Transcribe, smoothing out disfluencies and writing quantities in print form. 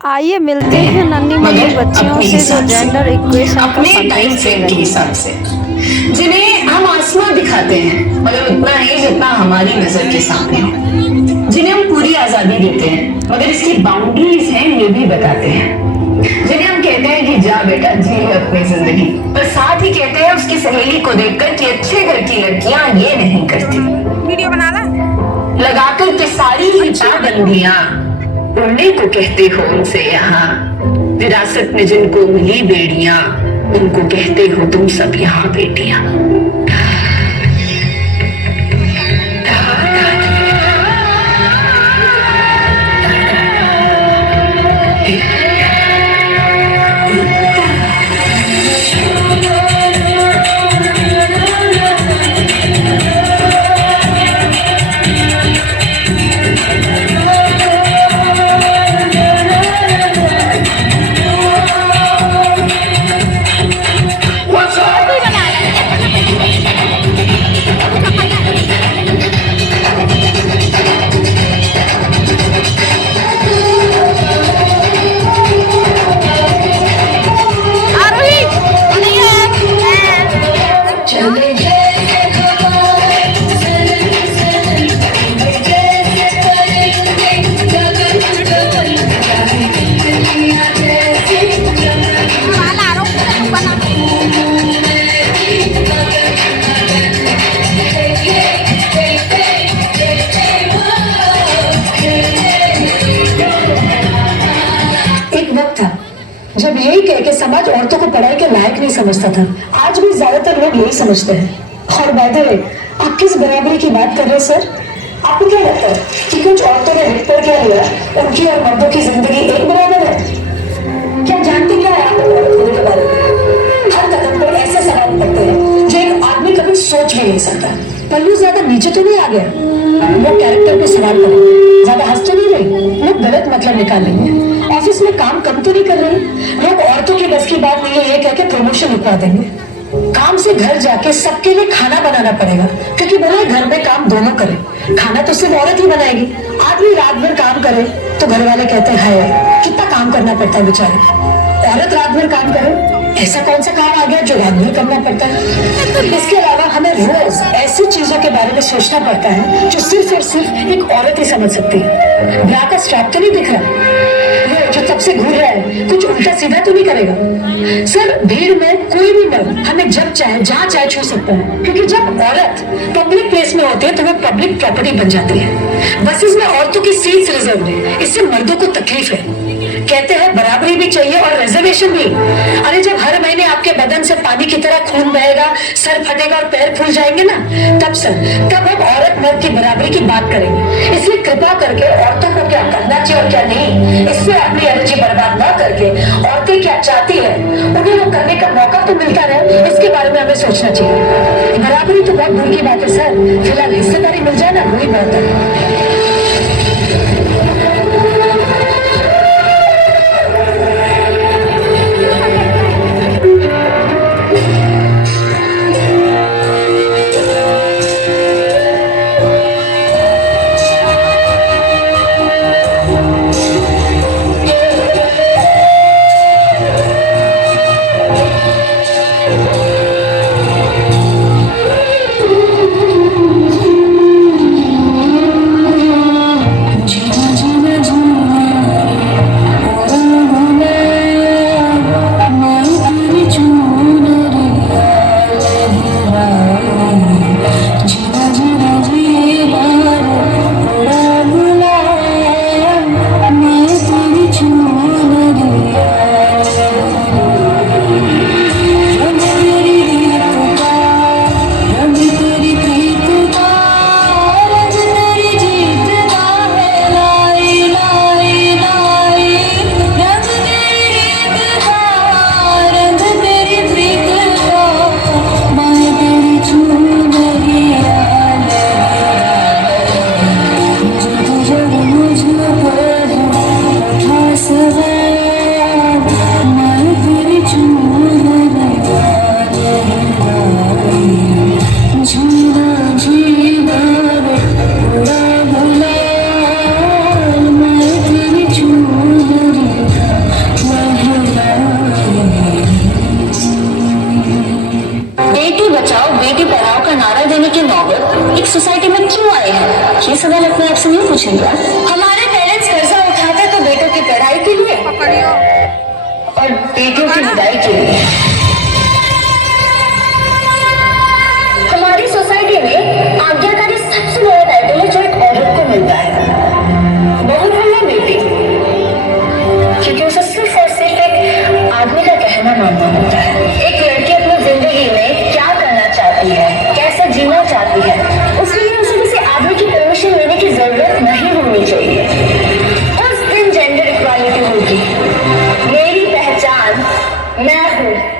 आइए मिलते हैं नन्ही मुन्नी मगर बच्चियों अपने से जो हिसाब से, जेंडर इक्वेशन का अपने टाइम संदेश दे फ्रेम के रही हिसाब से, जिन्हें हम आसमां दिखाते हैं मगर उतना ही जितना हमारी नजर के सामने हो, जिन्हें हम पूरी आजादी देते हैं मगर इसकी बाउंड्रीज हैं ये भी बताते हैं, जिन्हें हम कहते हैं कि जा बेटा जी ले अपनी जिंदगी, पर साथ ही कहते हैं उसकी सहेली को देखकर कि अच्छे घर की लड़कियां ये नहीं करती। वीडियो बना ला। लगाकर के सारी ही पाबंदियां उड़ने को कहते हो उनसे यहाँ, विरासत में जिनको मिली बेड़ियां उनको कहते हो तुम सब यहाँ बेटियां। जब यही कह के समाज औरतों को पढ़ाई के लायक नहीं समझता था, आज भी ज्यादातर लोग यही समझते हैं। और बाय द वे, आप किस बराबरी की बात कर रहे हैं सर? आपको क्या लगता है कि कुछ औरतों ने हिट पर क्या लिया, उनकी और मर्दों की जिंदगी एक बराबर है? क्या जानते क्या है आप औरत होने के बारे में? हर कदम पर ऐसे सवाल करते हैं जो एक आदमी कभी सोच भी नहीं सकता। पल्लू ज्यादा नीचे तो नहीं आ गया? वो कैरेक्टर पे सवाल करें, ज्यादा हंस तो नहीं रही? लोग गलत मतलब निकाल लेंगे। ऑफिस में काम कम तो नहीं कर रही? लोग औरतों की बस की बात नहीं है ये कह के प्रमोशन रुकवा देंगे। काम से घर जाके सबके लिए खाना बनाना पड़ेगा, क्योंकि बोले घर में काम दोनों करें, खाना तो सिर्फ औरत ही बनाएगी। आदमी रात भर काम करे तो घर वाले कहते हैं हाय कितना काम करना पड़ता है बेचारे। औरत रात भर काम करे, ऐसा कौन सा काम आ गया जो रात भर करना पड़ता है? तो इसके अलावा हमें रोज ऐसी चीजों के बारे में सोचना पड़ता है जो सिर्फ और सिर्फ एक औरत ही समझ सकती है। ब्रा का स्ट्रैप तो नहीं दिख रहा, जो तब से घूर रहा है कुछ उल्टा सीधा तो नहीं करेगा? सर, भीड़ में कोई भी मर्द हमें जब चाहे जहाँ चाहे छू सकता है, क्योंकि जब औरत पब्लिक प्लेस में होती है तो वो पब्लिक प्रॉपर्टी बन जाती है। बसेस में औरतों की सीट्स रिजर्व है, इससे मर्दों को तकलीफ है। कहते हैं बराबरी भी चाहिए और रिजर्वेशन भी। अरे जब हर महीने आपके बदन से पानी की तरह खून बहेगा, सर फटेगा और पैर फूल जाएंगे ना, तब हम औरत मर्द की बराबरी की बात करेंगे। इसलिए कृपा करके औरतों को क्या करना चाहिए और क्या नहीं, इससे अपनी एनर्जी बर्बाद न करके औरतें क्या चाहती है उन्हें वो करने का मौका तो मिलता रहे, इसके बारे में हमें सोचना चाहिए। बराबरी तो बहुत दूर की बात है सर, फिलहाल हिस्सेदारी मिल जाए ना वही बात है। चिल्ड्रन, हमारे पेरेंट्स कर्जा उठाते तो बेटों की पढ़ाई के लिए और बेटियों की विदाई के लिए। हमारी सोसाइटी में आज्ञाकारी सबसे बड़ा टाइटल है जो एक औरत को मिलता है, बहू है या बेटी, क्योंकि उसे सिर्फ और सिर्फ एक आदमी का कहना मानना होता है। एक लड़की अपनी जिंदगी में क्या करना चाहती है, कैसे जीना चाहती है, उसके लिए उसे किसी आदमी की परमिशन लेने की जरूरत नहीं होनी चाहिए। उस दिन जेंडर इक्वालिटी होगी। मेरी पहचान मैं हूँ।